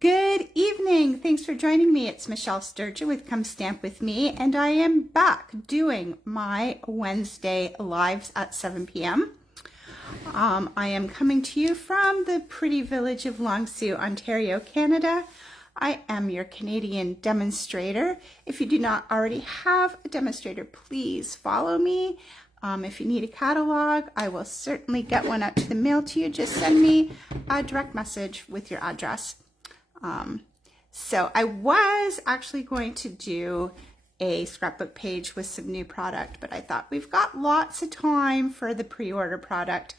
Good evening. Thanks for joining me. It's Michelle Sturgeon with Come Stamp With Me, and I am back doing my Wednesday lives at 7 p.m. I am coming to you from the pretty village of Long Sault, Ontario, Canada. I am your Canadian demonstrator. If you do not already have a demonstrator, please follow me. If you need a catalog, I will certainly get one out to the mail to you. Just send me a direct message with your address. So I was actually going to do a scrapbook page with some new product, but I thought we've got lots of time for the pre-order product,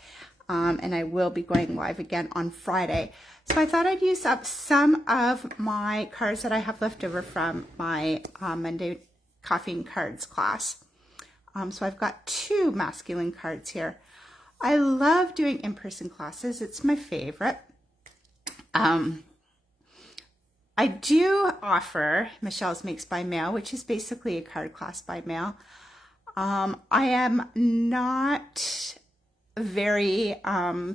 and I will be going live again on Friday. So I thought I'd use up some of my cards that I have left over from my Monday Coffee and Cards class. So I've got two masculine cards here. I love doing in-person classes. It's my favorite. I do offer Michelle's Makes by Mail, which is basically a card class by mail. I am not very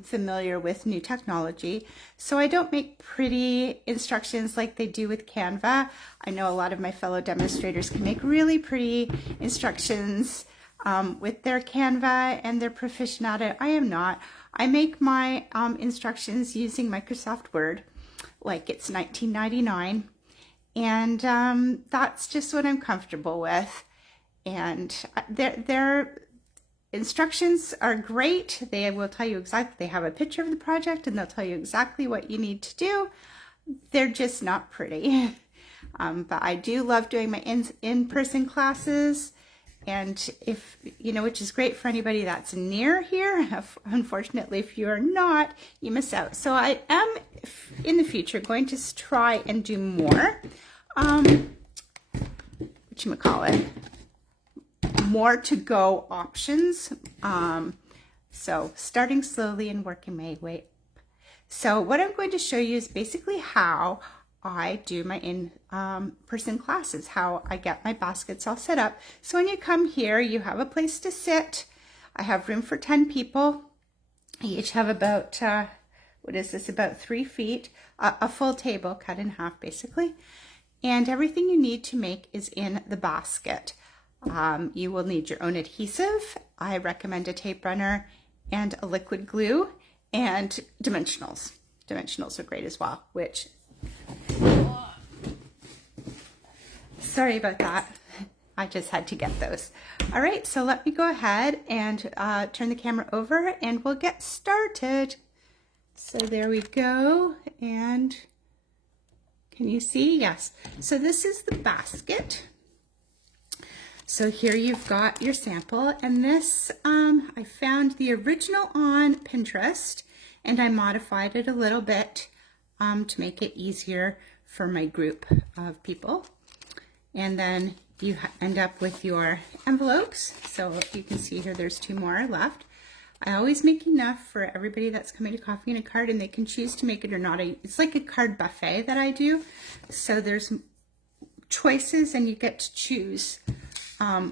familiar with new technology, so I don't make pretty instructions like they do with Canva. I know a lot of my fellow demonstrators can make really pretty instructions with their Canva, and they're proficient at it. I am not. I make my instructions using Microsoft Word like it's 1999, and that's just what I'm comfortable with. And their instructions are great. They will tell you exactly, they have a picture of the project and they'll tell you exactly what you need to do. They're just not pretty. But I do love doing my in-person classes, and if you know, which is great for anybody that's near here. Unfortunately, if you're not, you miss out. So I am in the future going to try and do more whatchamacallit, more to-go options. So starting slowly and working my way up. So what I'm going to show you is basically how I do my in-person classes, how I get my baskets all set up. So when you come here, you have a place to sit. I have room for 10 people. You each have about, what is this, about 3 feet, a full table cut in half basically. And everything you need to make is in the basket. You will need your own adhesive. I recommend a tape runner and a liquid glue, and dimensionals. Dimensionals are great as well, which, sorry about that. I just had to get those. All right, so let me go ahead and turn the camera over and we'll get started. So there we go. And can you see? Yes. So this is the basket. So here you've got your sample, and this, I found the original on Pinterest and I modified it a little bit to make it easier for my group of people. And then you end up with your envelopes. So you can see here there's 2 more left. I always make enough for everybody that's coming to Coffee and a Card, and they can choose to make it or not. It's like a card buffet that I do. So there's choices and you get to choose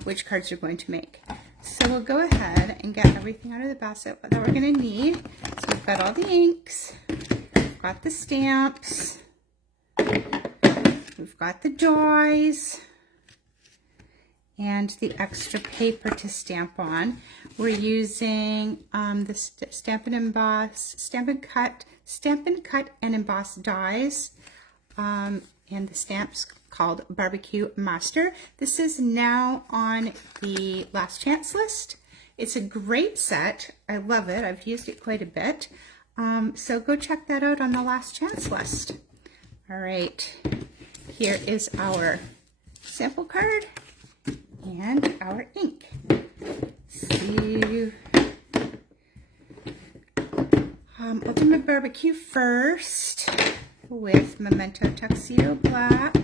which cards you're going to make. So we'll go ahead and get everything out of the basket that we're going to need. So we've got all the inks, we've got the stamps, we've got the dies, and the extra paper to stamp on. We're using the Stamp and Emboss, Stamp and Cut and Emboss dies, and the stamps called Barbecue Master. This is now on the last chance list. It's a great set. I love it. I've used it quite a bit. So go check that out on the last chance list. All right, here is our sample card and our ink. See, Ultimate Barbecue first with Memento Tuxedo Black.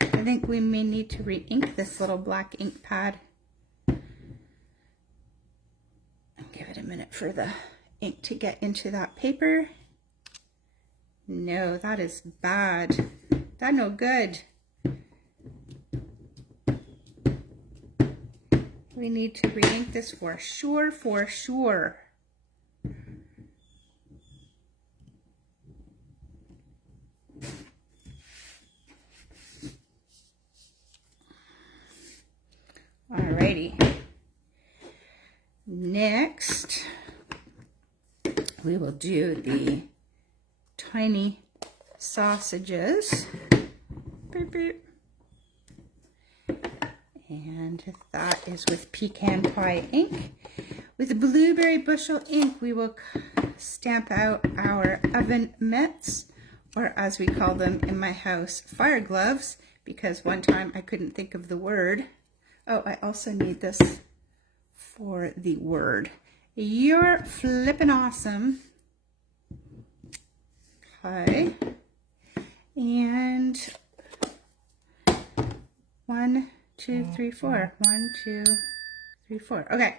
I think we may need to re-ink this little black ink pad. Give it a minute for the ink to get into that paper. No, that is bad. That no good. we need to re-ink this for sure, for sure. Alrighty. Next, we will do the tiny sausages. Beep, beep. And that is with pecan pie ink. With blueberry bushel ink, we will stamp out our oven mitts, or as we call them in my house, fire gloves, because one time I couldn't think of the word. Oh, I also need this for the word. You're flippin' awesome. Okay. And 1, 2, 3, 4. 1, 2, 3, 4. Okay.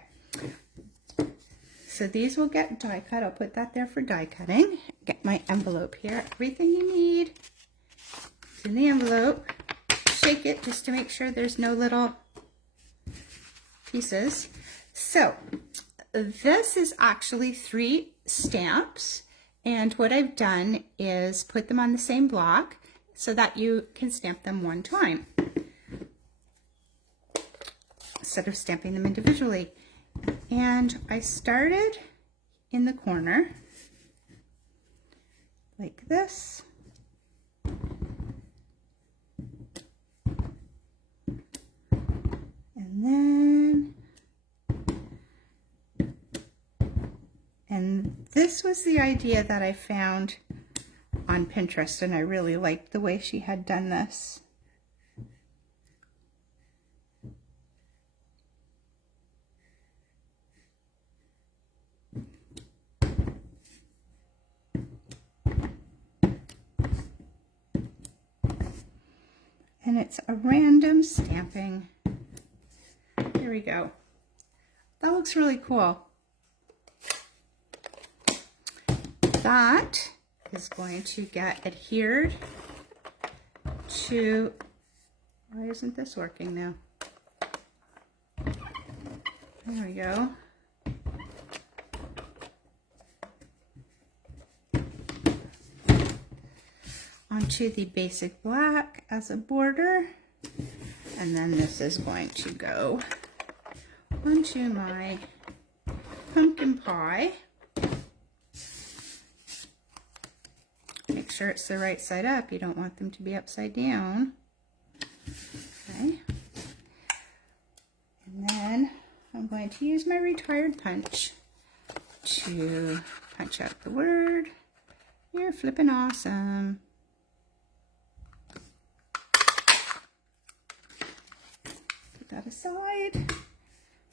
So these will get die cut. I'll put that there for die cutting. Get my envelope here. Everything you need is in the envelope. Shake it just to make sure there's no little pieces. So this is actually 3 stamps, and what I've done is put them on the same block so that you can stamp them one time instead of stamping them individually. And I started in the corner like this. And this was the idea that I found on Pinterest, and I really liked the way she had done this. And it's a random stamping. Here we go. That looks really cool. That is going to get adhered to, why isn't this working now? There we go. Onto the basic black as a border, and then this is going to go onto my pumpkin pie. Make sure it's the right side up. You don't want them to be upside down. Okay. And then I'm going to use my retired punch to punch out the word. You're flippin' awesome. Put that aside.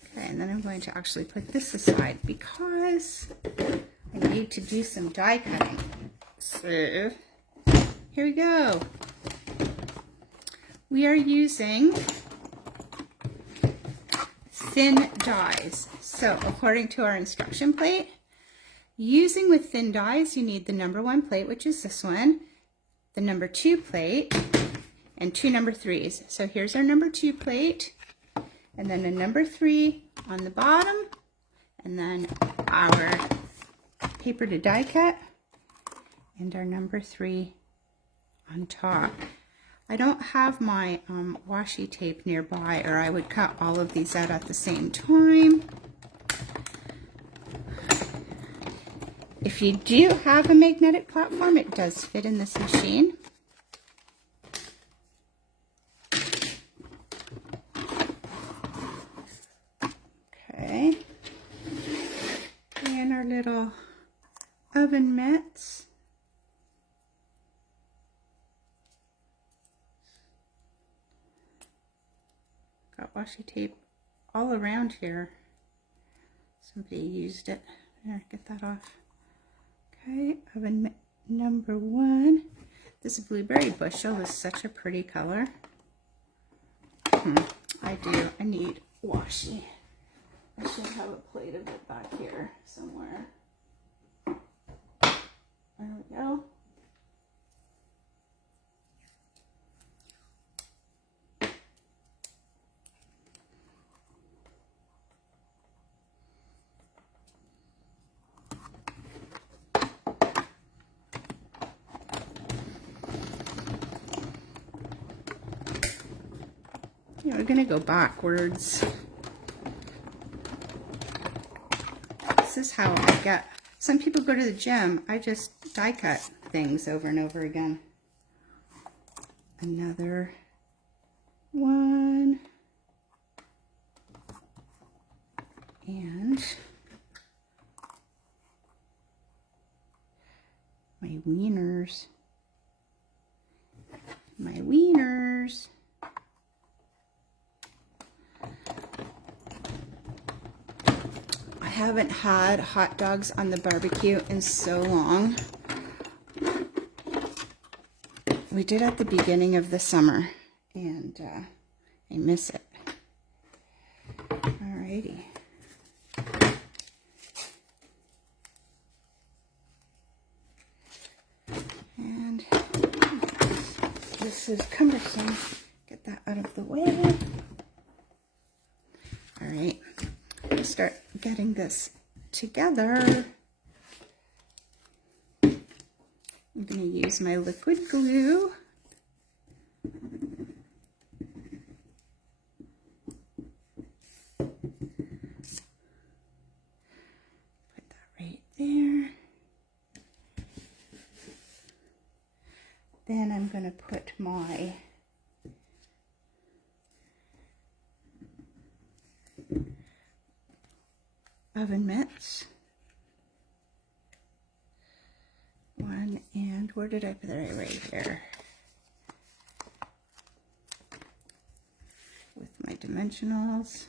Okay, and then I'm going to actually put this aside because I need to do some die cutting. So here we go. We are using thin dies. So according to our instruction plate, using with thin dies, you need the number 1 plate, which is this one, the number 2 plate, and 2 number 3s. So here's our number 2 plate, and then a number 3 on the bottom, and then our paper to die cut, and our number 3 on top. I don't have my washi tape nearby, or I would cut all of these out at the same time. If you do have a magnetic platform, it does fit in this machine. Okay. And our little oven mitts. Got washi tape all around here. Somebody used it. There, get that off. Okay, oven mitt number 1. This blueberry bushel is such a pretty color. I need washi. I should have a plate of it back here somewhere. There we go. we're gonna go backwards. This is how I get, some people go to the gym, I just die cut things over and over again. Another one. And my wieners. My wieners. I haven't had hot dogs on the barbecue in so long. We did at the beginning of the summer, and I miss it. Alrighty. And this is cumbersome. Get that out of the way. Alright, I'll start getting this together. I'm going to use my liquid glue. Put that right there. Then I'm going to put my oven mitts. One, and where did I put it? Right here. With my dimensionals.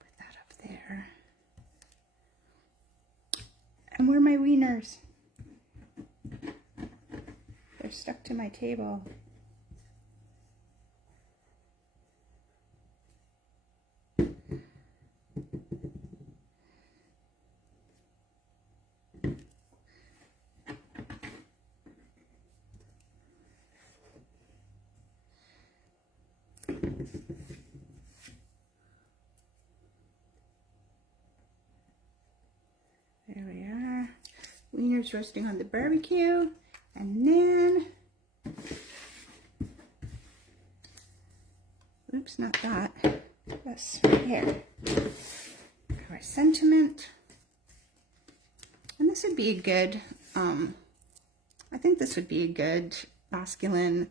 Put that up there. And where are my wieners? They're stuck to my table. There we are. Wieners roasting on the barbecue. And then, oops, not that. This right here. Our sentiment. And this would be a good, I think this would be a good masculine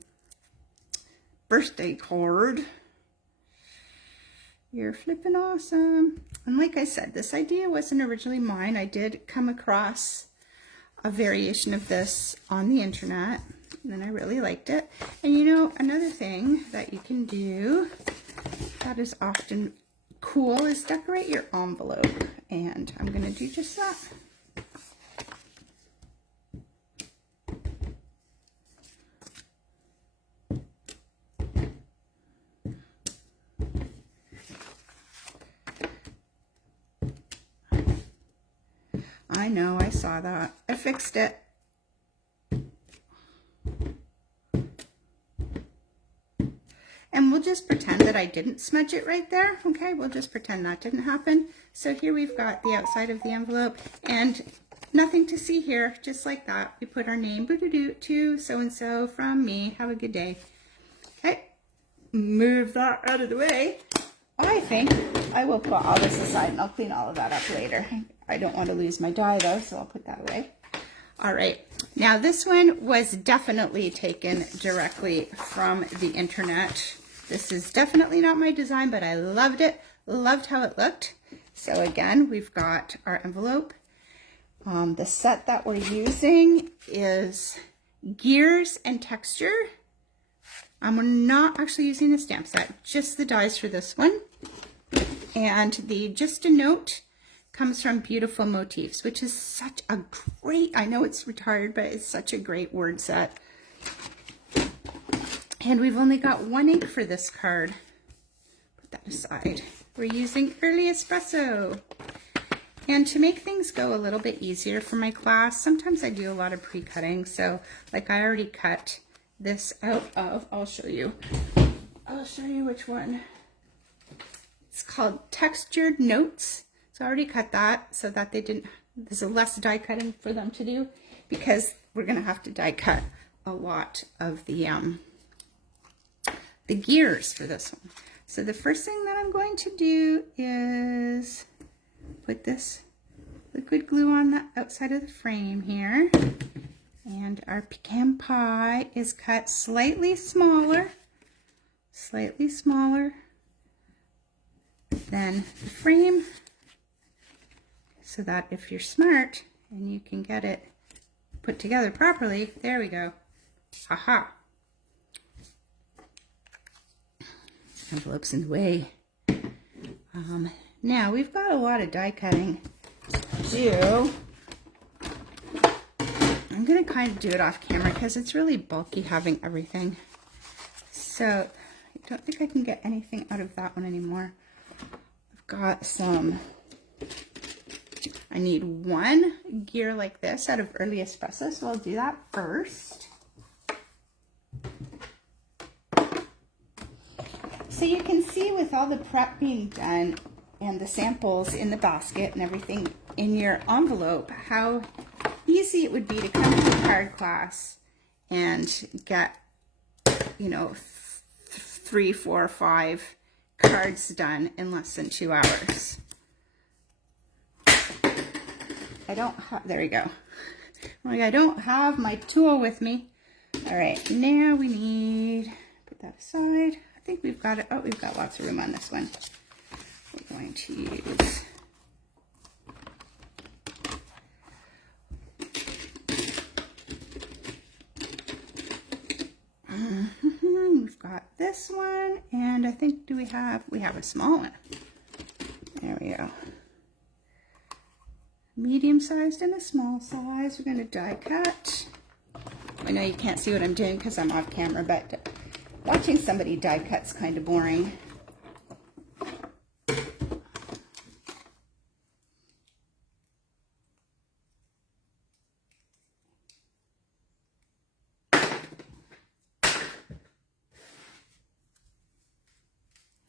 birthday card. You're flipping awesome. And like I said, this idea wasn't originally mine. I did come across a variation of this on the internet, and then I really liked it. And you know, another thing that you can do that is often cool is decorate your envelope. And I'm gonna do just that. I know, I saw that. I fixed it. And we'll just pretend that I didn't smudge it right there, okay? We'll just pretend that didn't happen. So here we've got the outside of the envelope and nothing to see here, just like that. We put our name, to so-and-so from me. Have a good day. Okay, move that out of the way. I think I will put all this aside and I'll clean all of that up later. I don't want to lose my die though, so I'll put that away. All right, now this one was definitely taken directly from the internet. This is definitely not my design, but I loved it, loved how it looked. So again, we've got our envelope. The set that we're using is Gears and Texture. I'm not actually using the stamp set, just the dies for this one. And the Just a Note comes from Beautiful Motifs, which is such a great, I know it's retired, but it's such a great word set. And we've only got one ink for this card. Put that aside. We're using Early Espresso. And to make things go a little bit easier for my class, sometimes I do a lot of pre-cutting. So like I already cut this out of, I'll show you which one. It's called Textured Notes. So I already cut that so that there's a less die cutting for them to do, because we're gonna have to die cut a lot of the gears for this one. So the first thing that I'm going to do is put this liquid glue on the outside of the frame here. And our pecan pie is cut slightly smaller than the frame, so that if you're smart and you can get it put together properly, there we go. Haha. Envelope's in the way. Now we've got a lot of die cutting to do. I'm going to kind of do it off camera because it's really bulky having everything. So I don't think I can get anything out of that one anymore. I've got some, I need one gear like this out of Early Espresso, so I'll do that first. So you can see with all the prep being done and the samples in the basket and everything in your envelope, how easy it would be to come to a card class and get, you know, 3, 4, 5 cards done in less than 2 hours. I don't have, there we go. Like, I don't have my tool with me. All right, now we need, put that aside. I think we've got it. Oh, we've got lots of room on this one. We're going to use we've got this one, and I think, we have a small one. There we go. Medium sized and a small size. We're going to die cut. I know you can't see what I'm doing because I'm off camera, but watching somebody die cut's kind of boring.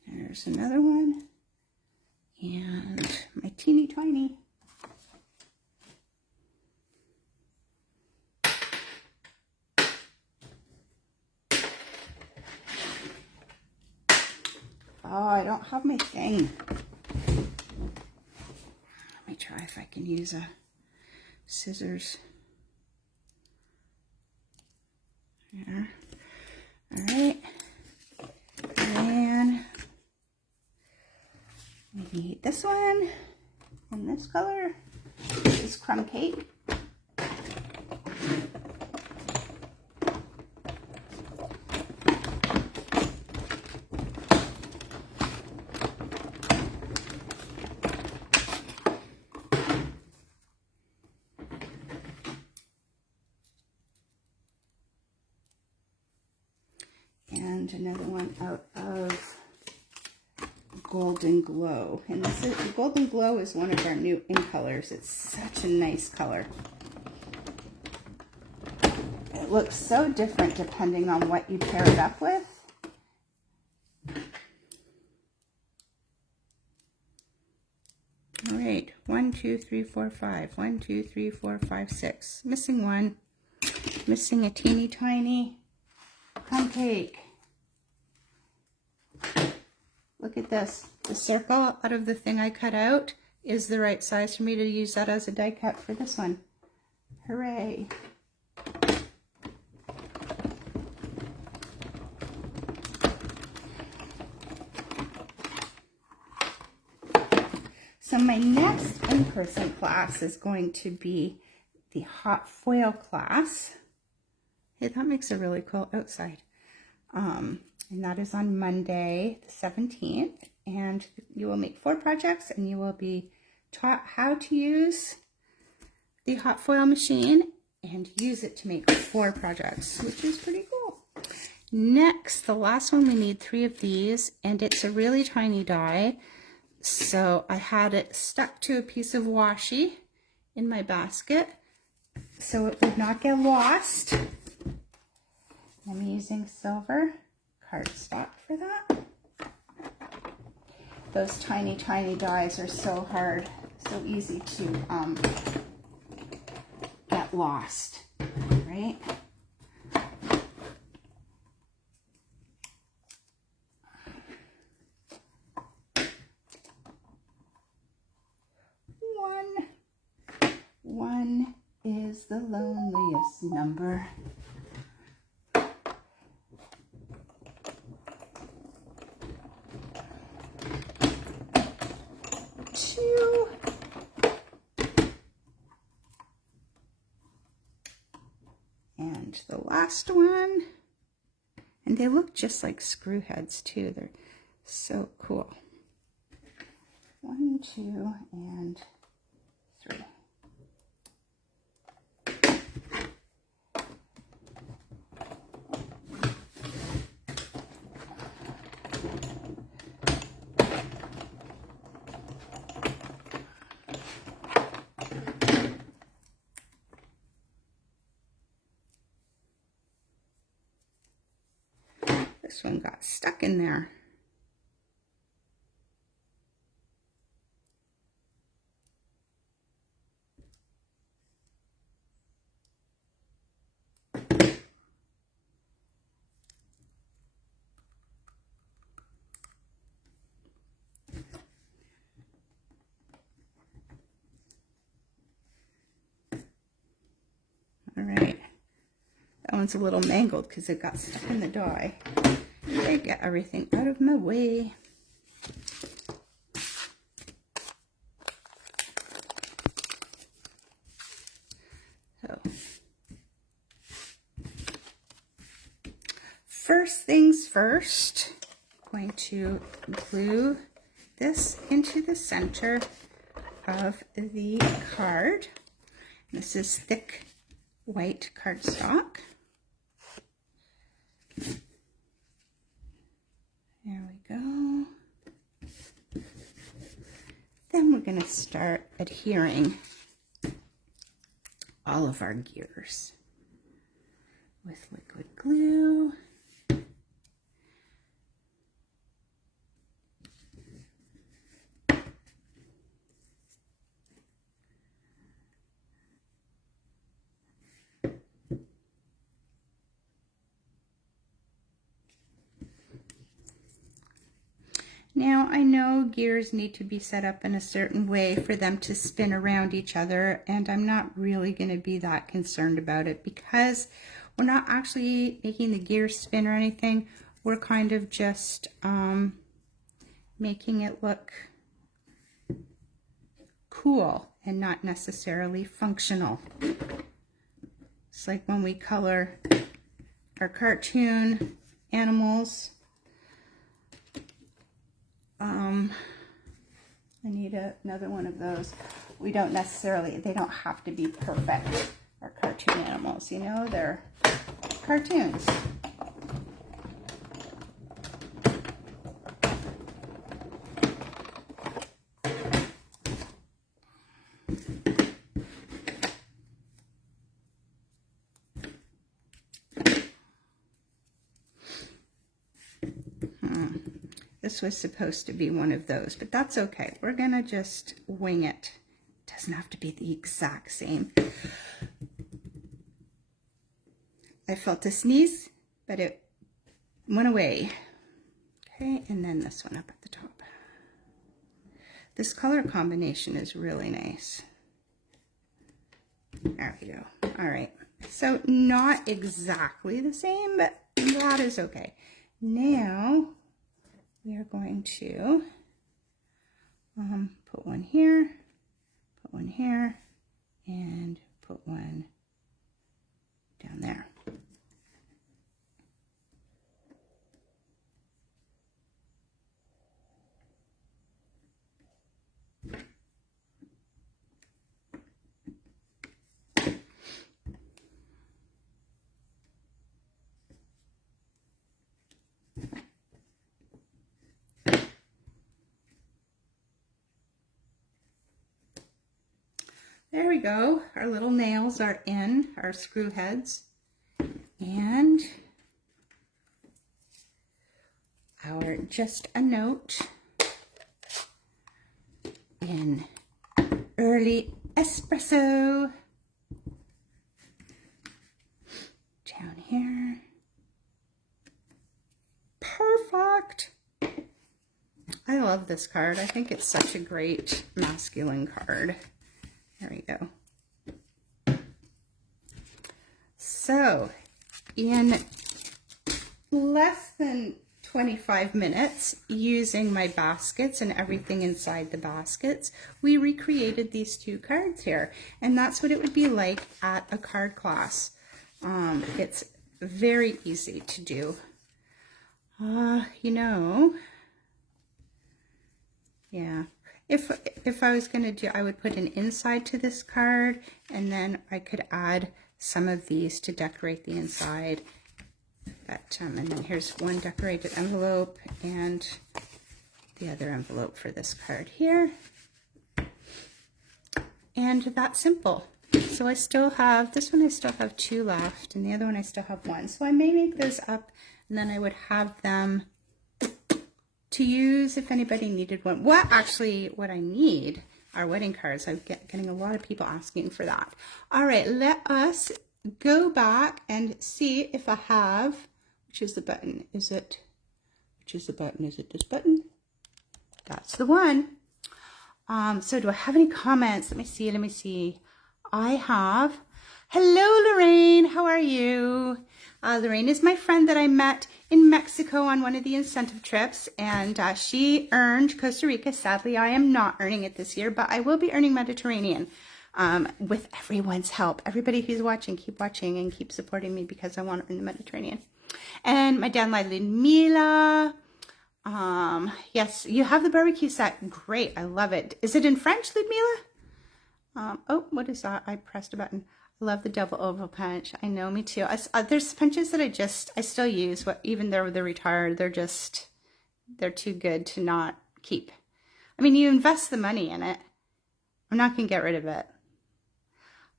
There's another one, and my teeny tiny. Oh, I don't have my thing. Let me try if I can use a scissors. There. All right. And we need this one in this color. This is crumb cake. And another one out of Golden Glow. And this is, Golden Glow is one of our new in colors. It's such a nice color. It looks so different depending on what you pair it up with. All right, 1, 2, 3, 4, 5. 1, 2, 3, 4, 5, 6. Missing one. Missing a teeny tiny crumb cake. Look at this. The circle out of the thing I cut out is the right size for me to use that as a die cut for this one. Hooray. So my next in-person class is going to be the hot foil class. Hey, that makes a really cool outside. And that is on Monday, the 17th. And you will make 4 projects, and you will be taught how to use the hot foil machine and use it to make 4 projects, which is pretty cool. Next, the last one, we need 3 of these, and it's a really tiny die. So I had it stuck to a piece of washi in my basket so it would not get lost. I'm using silver cardstock for that. Those tiny dies are so hard, so easy to get lost. 1 is the loneliest number. Two. And the last one. And they look just like screw heads too. They're so cool. 1, 2, and 3. This one got stuck in there. All right, that one's a little mangled because it got stuck in the die. I get everything out of my way. So, first things first, I'm going to glue this into the center of the card. This is thick white cardstock. There we go. Then we're going to start adhering all of our gears with liquid glue. Now, I know gears need to be set up in a certain way for them to spin around each other, and I'm not really going to be that concerned about it because we're not actually making the gears spin or anything. We're kind of just making it look cool and not necessarily functional. It's like when we color our cartoon animals. I need another one of those. We don't necessarily, they don't have to be perfect. Our cartoon animals, you know, they're cartoons. This was supposed to be one of those, but that's okay. We're gonna just wing it. It doesn't have to be the exact same. I felt a sneeze, but it went away. Okay, and then this one up at the top. This color combination is really nice. There we go. All right, so not exactly the same, but that is okay. Now, we are going to put one here, and put one down there. There we go. Our little nails are in, our screw heads. And our just a note in early espresso. Down here. Perfect. I love this card. I think it's such a great masculine card. There we go. So in less than 25 minutes, using my baskets and everything inside the baskets, we recreated these 2 cards here. And that's what it would be like at a card class. It's very easy to do. You know, yeah. If I was going to do, I would put an inside to this card, and then I could add some of these to decorate the inside. But, and then here's one decorated envelope and the other envelope for this card here. And that's simple. So I still have, this one I still have 2 left, and the other one I still have 1. So I may make those up, and then I would have them to use if anybody needed one. What I need are wedding cards. I'm getting a lot of people asking for that. All right, let us go back and see if I have, which is the button? Is it, which is the button? Is it this button? That's the one. So do I have any comments? Let me see. I have. Hello, Lorraine. How are you? Lorraine is my friend that I met in Mexico on one of the incentive trips, and she earned Costa Rica. Sadly, I am not earning it this year, but I will be earning Mediterranean with everyone's help. Everybody who's watching, keep watching and keep supporting me because I want to earn the Mediterranean. And my downline, Ludmila. Yes, you have the barbecue set. Great. I love it. Is it in French, Ludmila? Oh, what is that? I pressed a button. I love the double oval punch. I know, me too. There's punches that I still use, even though they're retired. They're too good to not keep. I mean, you invest the money in it. I'm not going to get rid of it.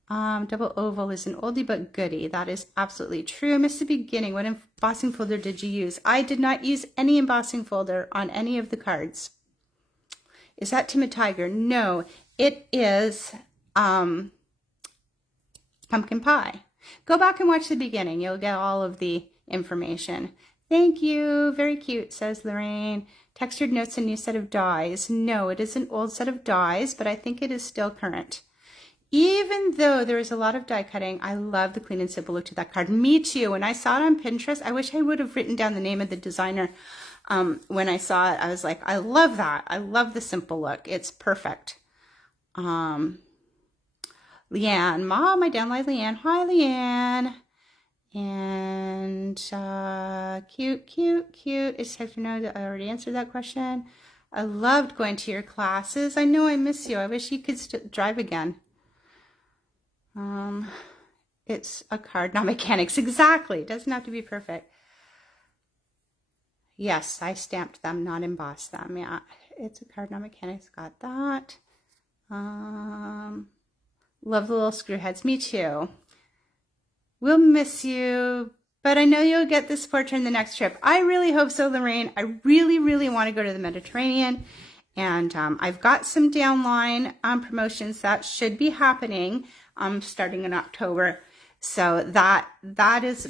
Double oval is an oldie but goodie. That is absolutely true. I missed the beginning. What embossing folder did you use? I did not use any embossing folder on any of the cards. Is that Timid Tiger? No, it is pumpkin pie. Go back and watch the beginning. You'll get all of the information. Thank you. Very cute, says Lorraine. Textured notes, a new set of dies. No, it is an old set of dies, but I think it is still current. Even though there is a lot of die cutting, I love the clean and simple look to that card. Me too. When I saw it on Pinterest, I wish I would have written down the name of the designer. When I saw it, I was like, I love that. I love the simple look. It's perfect. Leanne, my downline Leanne. Hi, Leanne. And cute. It's time to know that I already answered that question. I loved going to your classes. I know I miss you. I wish you could drive again. It's a card, not mechanics. Exactly. It doesn't have to be perfect. Yes, I stamped them, not embossed them. Yeah, it's a card, not mechanics. Got that. Love the little screw heads. Me too. We'll miss you, but I know you'll get the support during the next trip. I really hope so, Lorraine. I really, really want to go to the Mediterranean. And I've got some downline promotions that should be happening starting in October. So that is,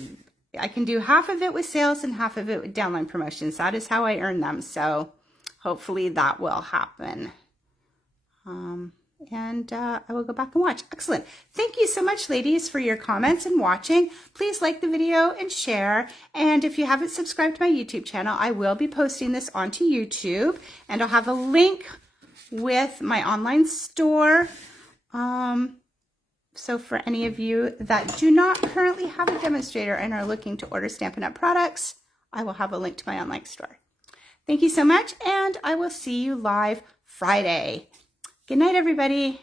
I can do half of it with sales and half of it with downline promotions. That is how I earn them. So hopefully that will happen. And I will go back and watch. Excellent. Thank you so much, ladies, for your comments and watching. Please like the video and share. And if you haven't subscribed to my YouTube channel, I will be posting this onto YouTube. And I'll have a link with my online store. So for any of you that do not currently have a demonstrator and are looking to order Stampin' Up! Products, I will have a link to my online store. Thank you so much, and I will see you live Friday. Good night, everybody.